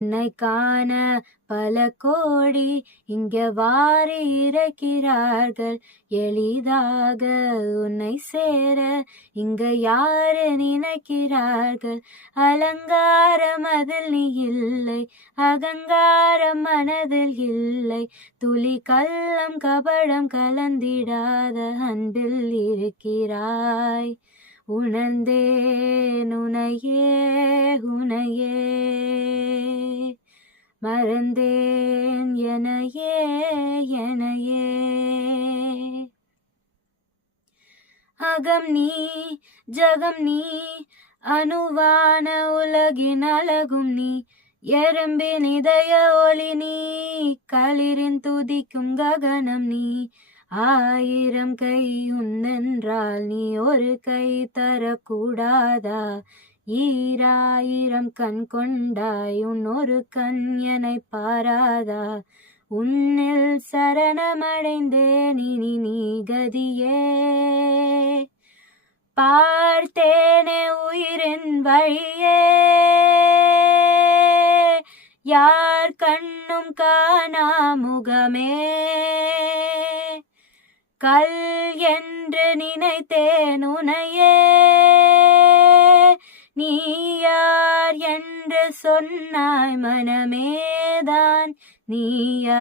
உன்னை காண பல கோடி இங்க வாரி இறக்கிறார்கள். எளிதாக உன்னை சேர இங்க யாரு நினைக்கிறார்கள். அலங்காரம் அதில் நீ இல்லை, அகங்காரம் மனதில் இல்லை. துளி கள்ளம் கபடம் கலந்திடாத அன்பில் இருக்கிறாய். உணர்ந்தேன் உனையே உனையே, மறந்தேன் எனையே எனையே. அகம் நீ ஜகம் நீ, அணுவான உலகின் அழகும் நீ. எறும்பின் இதய ஒளி நீ, களிரின் துதிக்கும் ககனம் நீ. ஆயிரம் கை உன்னென்றால் நீ ஒரு கை தரக்கூடாதா? ஈராயிரம் கண் கொண்டாய் உன் ஒரு கண் என்னை பாராதா? உன்னில் சரணமடைந்தேன் இனி நீ கதியே. பார்த்தேனே உயிரின் வழியே, யார் கண்ணும் காணா முகமே. கல் என்று நினைத்தேன் உனையே, நீ யார் என்று சொன்னாய் மனமேதான் நீயா.